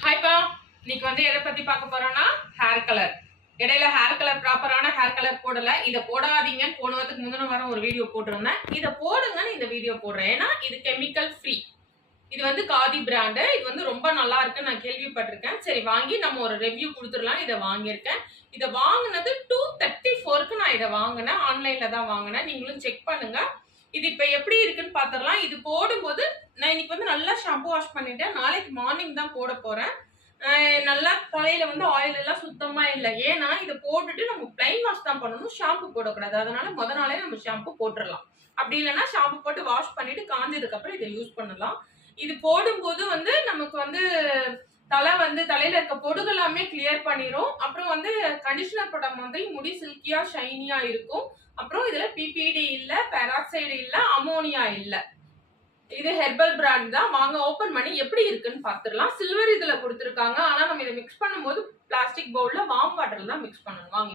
ஹாய்ப்பா, இன்னைக்கு வந்து எதை பத்தி பார்க்க போறோம்னா ஹேர் கலர். இடையில ஹேர் கலர் ப்ராப்பரான ஹேர் கலர் போடல. இதை போடாதீங்கன்னு போன வாரத்துக்கு முந்தின வாரம் ஒரு வீடியோ போட்டிருந்தேன். இதை போடுங்கன்னு இந்த வீடியோ போடுறேன். ஏன்னா இது கெமிக்கல் ஃப்ரீ. இது வந்து காதி பிராண்டு. இது வந்து ரொம்ப நல்லா இருக்குன்னு நான் கேள்விப்பட்டிருக்கேன். சரி வாங்கி நம்ம ஒரு ரிவ்யூ கொடுத்துடலாம். இதை வாங்கியிருக்கேன். இதை வாங்கினது 234க்கு நான் இதை வாங்கினேன். ஆன்லைன்ல தான் வாங்கினேன். நீங்களும் செக் பண்ணுங்க. இது இப்ப எப்படி இருக்குன்னு பாத்திரலாம். இது போடும்போது நான் இன்னைக்கு வந்து நல்லா ஷாம்பு வாஷ் பண்ணிட்டேன். நாளைக்கு மார்னிங் தான் போட போறேன். நல்லா தலையில வந்து ஆயில் எல்லாம் சுத்தமா இல்லை. ஏன்னா இதை போட்டுட்டு நம்ம பிளைன் வாஷ் தான் பண்ணணும், ஷாம்பு போடக்கூடாது. அதனால முத நாளே நம்ம ஷாம்பு போட்டுடலாம். அப்படி இல்லைன்னா ஷாம்பு போட்டு வாஷ் பண்ணிட்டு காஞ்சதுக்கு அப்புறம் இதை யூஸ் பண்ணலாம். இது போடும்போது வந்து நமக்கு வந்து தலையில இருக்க பொடுகு எல்லாமே கிளியர் பண்ணிரும். அப்புறம் வந்து கண்டிஷனர் போட்ட மாதிரி முடி சில்கியா ஷைனியா இருக்கும். அப்புறம் இதுல பிபிடி இல்ல, பெராக்சைடு இல்ல, அமோனியா இல்ல. இது ஹெர்பல் பிராண்ட் தான். வாங்க ஓபன் பண்ணி எப்படி இருக்குன்னு பாத்துடலாம். சில்வர் இதுல கொடுத்திருக்காங்க. ஆனா நம்ம இதை மிக்ஸ் பண்ணும்போது பிளாஸ்டிக் பவுல்ல வார்ம் வாட்டர்ல தான் மிக்ஸ் பண்ணணும். வாங்க